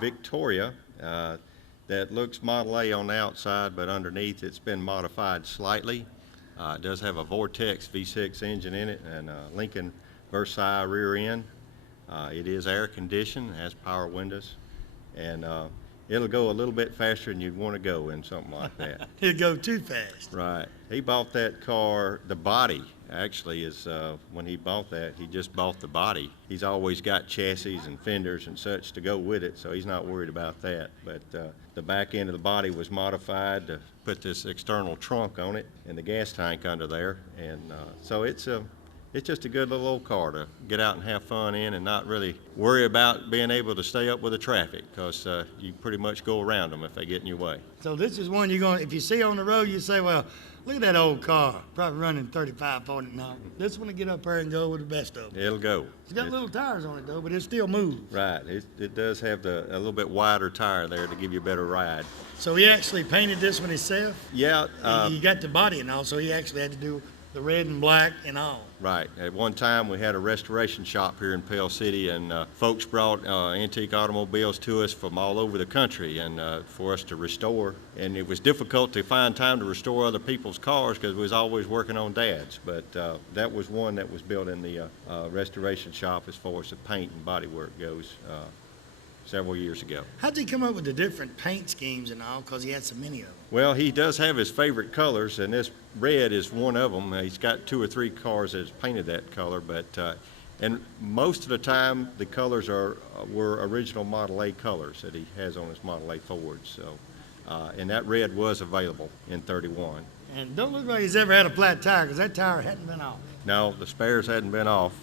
Victoria that looks Model A on the outside, but underneath it's been modified slightly. It does have a Vortex V6 engine in it and a Lincoln Versailles rear end. It is air conditioned, has power windows, and it'll go a little bit faster than you'd want to go in something like that. It'll go too fast. Right. He bought that car, the body actually is, when he bought that, he just bought the body. He's always got chassis and fenders and such to go with it, so he's not worried about that. But the back end of the body was modified to put this external trunk on it and the gas tank under there. And so it's just a good little old car to get out and have fun in and not really worry about being able to stay up with the traffic, because you pretty much go around them if they get in your way. So this is one you're going, if you see on the road, you say, well, look at that old car, probably running 35, 40 now. This one will get up there and go with the best of them. It'll go. It's got little tires on it though, but it still moves. Right. It does have a little bit wider tire there to give you a better ride. So he actually painted this one himself? Yeah. He got the body and all, so he actually had to do the red and black and all. Right. At one time, we had a restoration shop here in Pell City, and folks brought antique automobiles to us from all over the country and for us to restore. And it was difficult to find time to restore other people's cars because we was always working on Dad's. But that was one that was built in the restoration shop as far as the paint and body work goes several years ago. How'd he come up with the different paint schemes and all, because he had so many of them? Well, he does have his favorite colors, and this red is one of them. He's got 2 or 3 cars that's painted that color, but and most of the time the colors were original Model A colors that he has on his Model A Fords. So, and that red was available in 31. And don't look like he's ever had a flat tire, because that tire hadn't been off. No, the spares hadn't been off.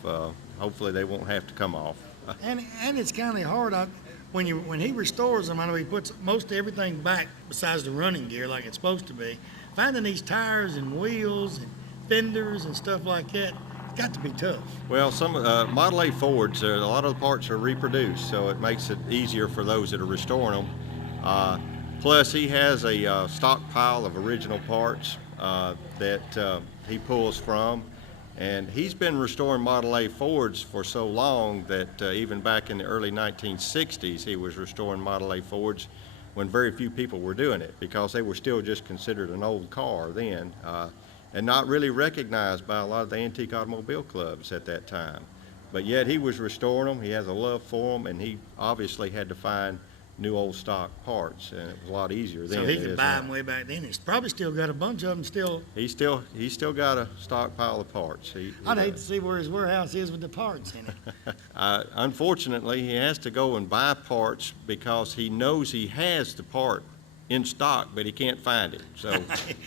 Hopefully they won't have to come off. And it's kind of hard. When he restores them, I know he puts most everything back besides the running gear like it's supposed to be. Finding these tires and wheels and fenders and stuff like that, it's got to be tough. Well, some Model A Fords, a lot of the parts are reproduced, so it makes it easier for those that are restoring them. Plus, he has a stockpile of original parts that he pulls from. And he's been restoring Model A Fords for so long that even back in the early 1960s, he was restoring Model A Fords when very few people were doing it, because they were still just considered an old car then and not really recognized by a lot of the antique automobile clubs at that time. But yet he was restoring them. He has a love for them, and he obviously had to find new old stock parts, and it was a lot easier then. So he could buy them way back then. He's probably still got a bunch of them still. He's still got a stockpile of parts. I'd hate to see where his warehouse is with the parts in it. Unfortunately, he has to go and buy parts because he knows he has the part in stock, but he can't find it. So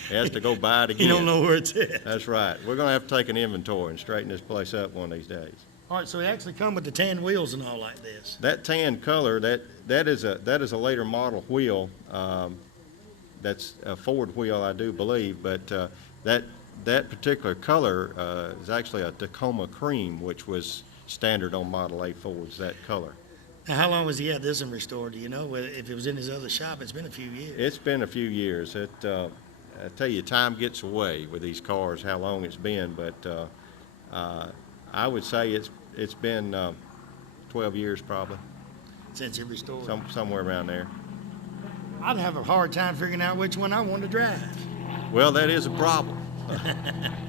he has to go buy it again. You don't know where it's at. That's right. We're going to have to take an inventory and straighten this place up one of these days. All right, so he actually come with the tan wheels and all like this. That tan color, that is a later model wheel. That's a Ford wheel, I do believe, but that particular color is actually a Tacoma cream, which was standard on Model A Fords, that color. Now, how long has he had this one restored? Do you know if it was in his other shop? It's been a few years. It's been a few years. I tell you, time gets away with these cars, how long it's been, but I would say it's been 12 years probably. Since he restored somewhere around there. I'd have a hard time figuring out which one I want to drive. Well, that is a problem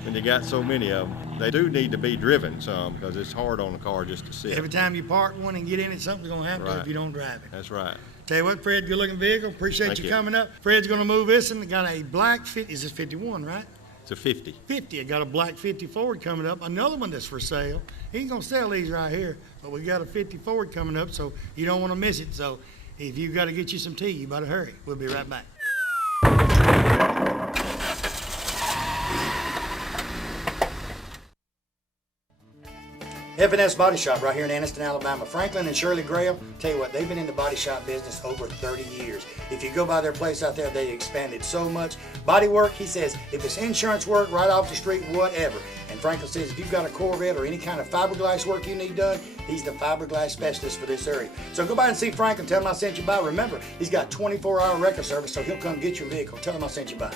when you got so many of them. They do need to be driven some, because it's hard on the car just to sit. Every time you park one and get in it, something's going to happen if you don't drive it. That's right. Tell you what, Fred, good looking vehicle. Appreciate you coming up. Fred's going to move this and got a black is this 51, right? It's a 50. 50. I got a black 50 Ford coming up. Another one that's for sale. He ain't going to sell these right here, but we got a 50 Ford coming up, so you don't want to miss it. So if you got to get you some tea, you better hurry. We'll be right back. F&S Body Shop right here in Anniston, Alabama. Franklin and Shirley Graham, tell you what, they've been in the body shop business over 30 years. If you go by their place out there, they expanded so much. Body work, he says, if it's insurance work, right off the street, whatever. And Franklin says if you've got a Corvette or any kind of fiberglass work you need done, he's the fiberglass specialist for this area. So go by and see Franklin, tell him I sent you by. Remember, he's got 24-hour record service, so he'll come get your vehicle. Tell him I sent you by.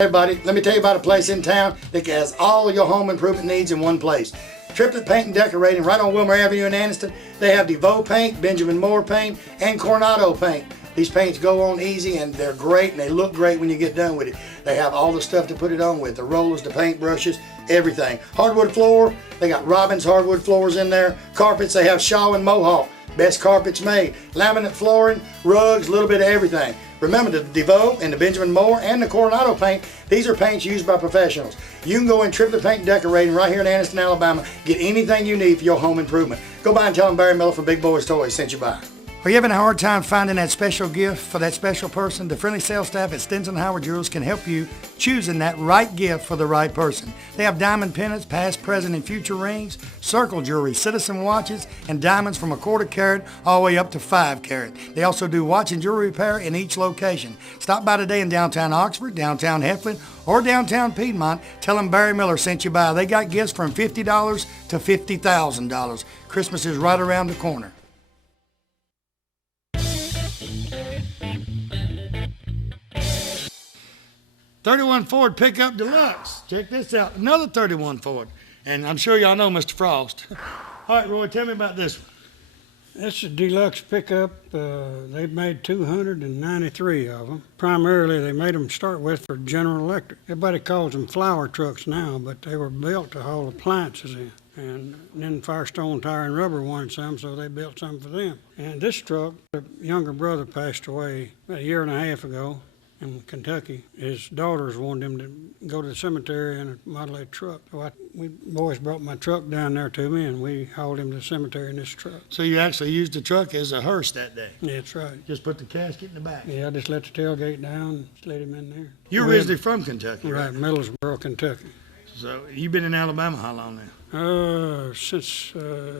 Everybody, let me tell you about a place in town that has all of your home improvement needs in one place. Triplet Paint and Decorating right on Wilmer Avenue in Anniston. They have DeVoe paint, Benjamin Moore paint, and Coronado paint. These paints go on easy and they're great and they look great when you get done with it. They have all the stuff to put it on with, the rollers, the paint brushes, everything. Hardwood floor, they got Robbins hardwood floors in there. Carpets, they have Shaw and Mohawk, best carpets made. Laminate flooring, rugs, a little bit of everything. Remember the DeVoe and the Benjamin Moore and the Coronado paint, these are paints used by professionals. You can go in Triplet Paint and Decorating right here in Anniston, Alabama, get anything you need for your home improvement. Go by and tell them Barry Miller from Big Boyz Toys sent you by. Are you having a hard time finding that special gift for that special person? The friendly sales staff at Stinson Howard Jewelers can help you choosing that right gift for the right person. They have diamond pendants, past, present, and future rings, circle jewelry, citizen watches, and diamonds from 1/4 carat all the way up to 5 carat. They also do watch and jewelry repair in each location. Stop by today in downtown Oxford, downtown Heflin, or downtown Piedmont. Tell them Barry Miller sent you by. They got gifts from $50 to $50,000. Christmas is right around the corner. 31 Ford Pickup Deluxe. Check this out. Another 31 Ford. And I'm sure y'all know Mr. Frost. All right, Roy, tell me about this one. It's a deluxe pickup. They've made 293 of them. Primarily, they made them start with for General Electric. Everybody calls them flower trucks now, but they were built to haul appliances in. And then Firestone Tire and Rubber wanted some, so they built some for them. And this truck, the younger brother passed away about a year and a half ago in Kentucky. His daughters wanted him to go to the cemetery in a Model A truck. So we boys brought my truck down there to me, and we hauled him to the cemetery in this truck. So you actually used the truck as a hearse that day? Yeah, that's right. Just put the casket in the back? Yeah, I just let the tailgate down, slid him in there. You're originally from Kentucky, right? Right, Middlesboro, Kentucky. So you've been in Alabama how long now? Since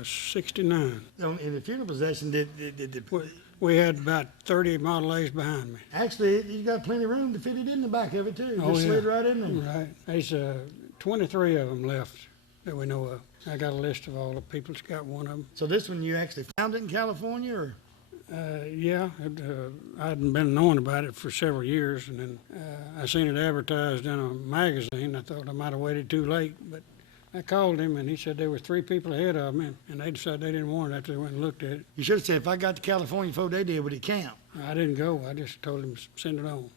69. In the funeral procession, We had about 30 Model A's behind me. Actually, you got plenty of room to fit it in the back of it too. Oh, Just yeah. slid right in there. Right. There's 23 of them left that we know of. I got a list of all the people that's got one of them. So this one you actually found it in California, or? Yeah, I hadn't been knowing about it for several years, and then I seen it advertised in a magazine. I thought I might have waited too late, but I called him, and he said there were 3 people ahead of him, and they decided they didn't want it after they went and looked at it. You should have said, if I got to California before they did, would it count? I didn't go. I just told him send it on.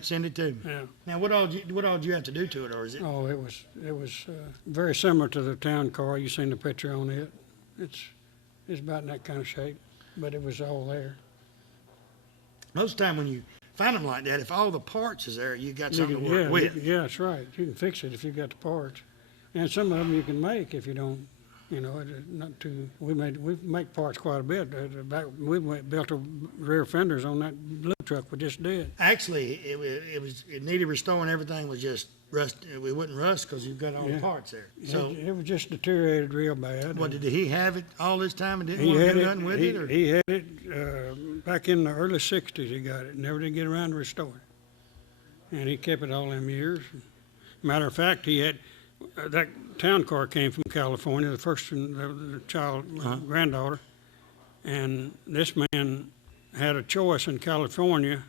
Send it to me. Yeah. Now, what all did you have to do to it, or is it? Oh, it was very similar to the town car. You seen the picture on it. It's about in that kind of shape, but it was all there. Most of the time when you find them like that, if all the parts is there, you got something to work with. Yeah, that's right. You can fix it if you got the parts, and some of them you can make if you don't. You know, not too. We make parts quite a bit. We built the rear fenders on that blue truck we just did. Actually, it needed restoring. Everything was just rust. We wouldn't rust because you've got all the parts there. So it was just deteriorated real bad. What did he have it all this time and didn't want to do nothing with it? Or? He had it back in the early '60s. He got it. Never did get around to restore it, and he kept it all them years. Matter of fact, he had. That town car came from California, the first the child, granddaughter, and this man had a choice in California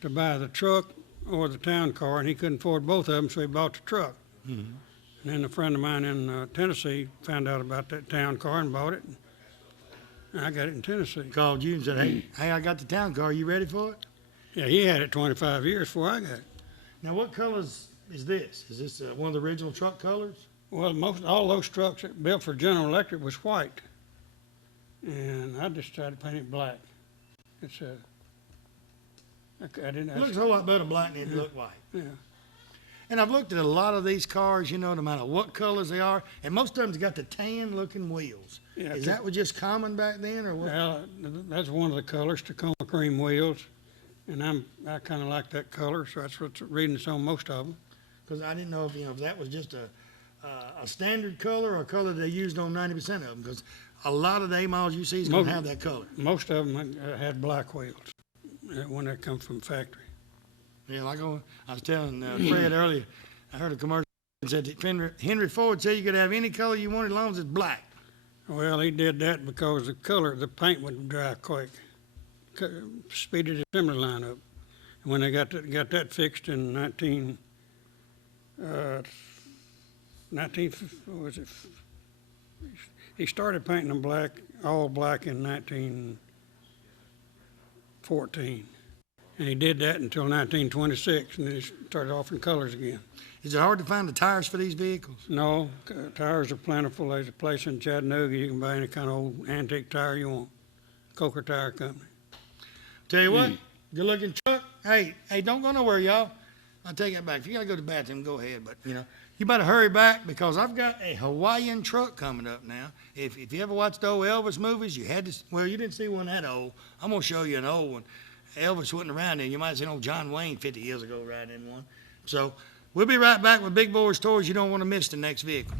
to buy the truck or the town car, and he couldn't afford both of them, so he bought the truck. Mm-hmm. And then a friend of mine in Tennessee found out about that town car and bought it, and I got it in Tennessee. Called you and said, hey, I got the town car, you ready for it? Yeah, he had it 25 years before I got it. Now, what colors is this? Is this one of the original truck colors? Well, all those trucks that built for General Electric was white, and I just tried to paint it black. It's It looks a whole lot better than black than it looked white. Yeah. And I've looked at a lot of these cars, you know, no matter what colors they are, and most of them's got the tan-looking wheels. Yeah, is that was just common back then, or what? Well, that's one of the colors, Tacoma cream wheels, and I kind of like that color, so that's what's reading it's on most of them. Because I didn't know if that was just a standard color or a color they used on 90% of them. Because a lot of the A models you see is going to have that color. Most of them had black wheels when they come from factory. Yeah, like I was telling Fred earlier, I heard a commercial that said that Henry Ford said you could have any color you wanted as long as it's black. Well, he did that because the paint would dry quick, speeded the assembly line up. And when they got that fixed in 19 He started painting them black, all black in 1914. And he did that until 1926, and then he started offering colors again. Is it hard to find the tires for these vehicles? No, tires are plentiful. There's a place in Chattanooga you can buy any kind of old antique tire you want. Coker Tire Company. Tell you what, good looking truck. Hey, don't go nowhere, y'all. I'll take that back. If you gotta go to the bathroom, go ahead. But you better hurry back because I've got a Hawaiian truck coming up now. If you ever watched the old Elvis movies, you had to. Well, you didn't see one that old. I'm gonna show you an old one. Elvis wasn't around then. You might have seen old John Wayne 50 years ago riding in one. So we'll be right back with Big Boyz Toyz. You don't want to miss the next vehicle.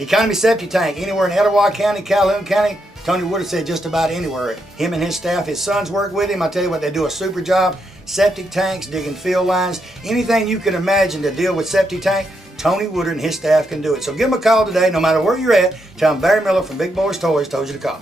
Economy Septic Tank, anywhere in Etowah County, Calhoun County. Tony Wood said just about anywhere. Him and his staff, his sons work with him. I tell you what, they do a super job. Septic tanks, digging field lines, anything you can imagine to deal with septic tank, Tony Woodard and his staff can do it. So give him a call today, no matter where you're at. Tell him Barry Miller from Big Boyz Toyz told you to call.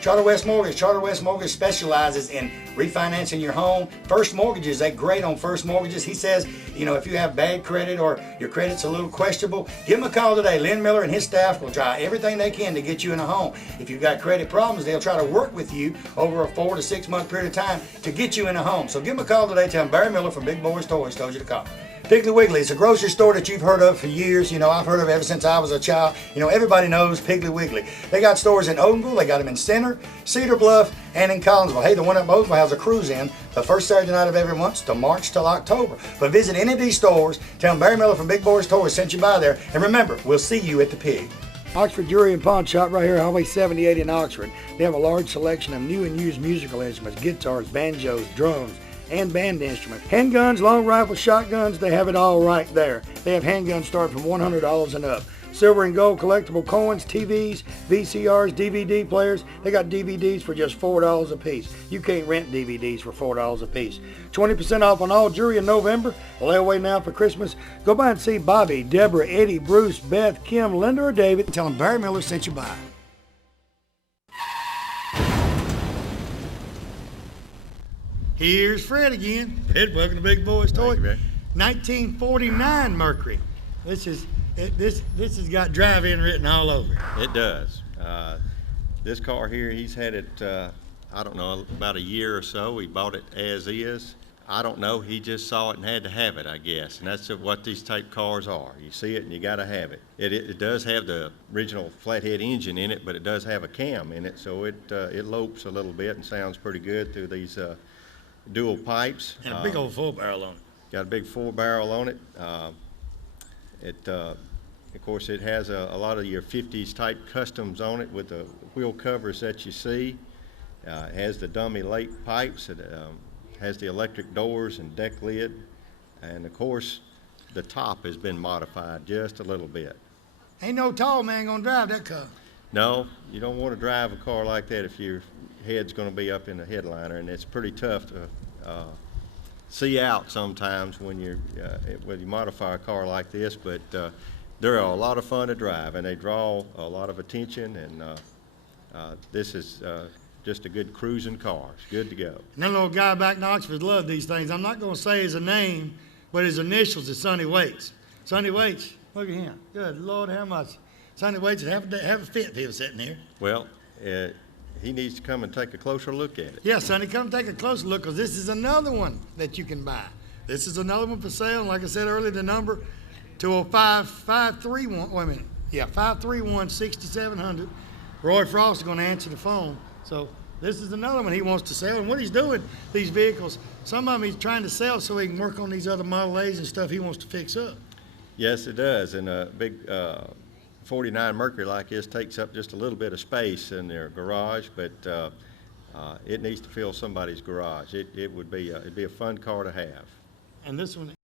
Charter West Mortgage. Charter West Mortgage specializes in refinancing your home. First mortgages, they're great on first mortgages. He says, if you have bad credit or your credit's a little questionable, give him a call today. Lynn Miller and his staff will try everything they can to get you in a home. If you've got credit problems, they'll try to work with you over a 4 to 6 month period of time to get you in a home. So give him a call today. Tell him Barry Miller from Big Boyz Toyz told you to call. Piggly Wiggly, it's a grocery store that you've heard of for years. I've heard of it ever since I was a child. Everybody knows Piggly Wiggly. They got stores in Odenville, they got them in Center, Cedar Bluff, and in Collinsville. Hey, the one at Odenville has a cruise in the first Saturday night of every month to March till October. But visit any of these stores, tell them Barry Miller from Big Boyz Toyz sent you by there, and remember, we'll see you at the Pig. Oxford Jewelry and Pawn Shop right here, Highway 78 in Oxford. They have a large selection of new and used musical instruments, guitars, banjos, drums, and band instruments. Handguns, long rifles, shotguns, they have it all right there. They have handguns starting from $100 and up. Silver and gold collectible coins, TVs, VCRs, DVD players. They got DVDs for just $4 a piece. You can't rent DVDs for $4 a piece. 20% off on all jewelry in November. Layaway now for Christmas. Go by and see Bobby, Deborah, Eddie, Bruce, Beth, Kim, Linda, or David. Tell them Barry Miller sent you by. Here's Fred again. Fred, welcome to Big Boyz Toyz. 1949 Mercury. This has got drive-in written all over it. It does. This car here, he's had it, I don't know, about a year or so. He bought it as is. I don't know, he just saw it and had to have it, I guess. And that's what these type cars are. You see it and you gotta have it. It does have the original flathead engine in it, but it does have a cam in it, so it lopes a little bit and sounds pretty good through these dual pipes. And a big old 4-barrel on it. Got a big 4-barrel on it. Of course, it has a lot of your 50s type customs on it with the wheel covers that you see. It has the dummy lake pipes. It has the electric doors and deck lid. And of course, the top has been modified just a little bit. Ain't no tall man gonna drive that car. No, you don't want to drive a car like that if your head's going to be up in the headliner, and it's pretty tough to see out sometimes when you modify a car like this. But they're a lot of fun to drive, and they draw a lot of attention. And this is just a good cruising car. It's good to go. And that little guy back in Oxford loved these things. I'm not going to say his name, but his initials is Sonny Waits. Sonny Waits, look at him. Good Lord, how much? Sonny Waits would have a fit if he was sitting here. Well, he needs to come and take a closer look at it. Yeah, Sonny, come take a closer look, because this is another one that you can buy. This is another one for sale. And like I said earlier, the number 531-6700. Roy Frost is going to answer the phone. So this is another one he wants to sell. And what he's doing, these vehicles, some of them he's trying to sell so he can work on these other Model A's and stuff he wants to fix up. Yes, it does. And a big 49 Mercury like this takes up just a little bit of space in their garage, but it needs to fill somebody's garage. It'd be a fun car to have. And this one,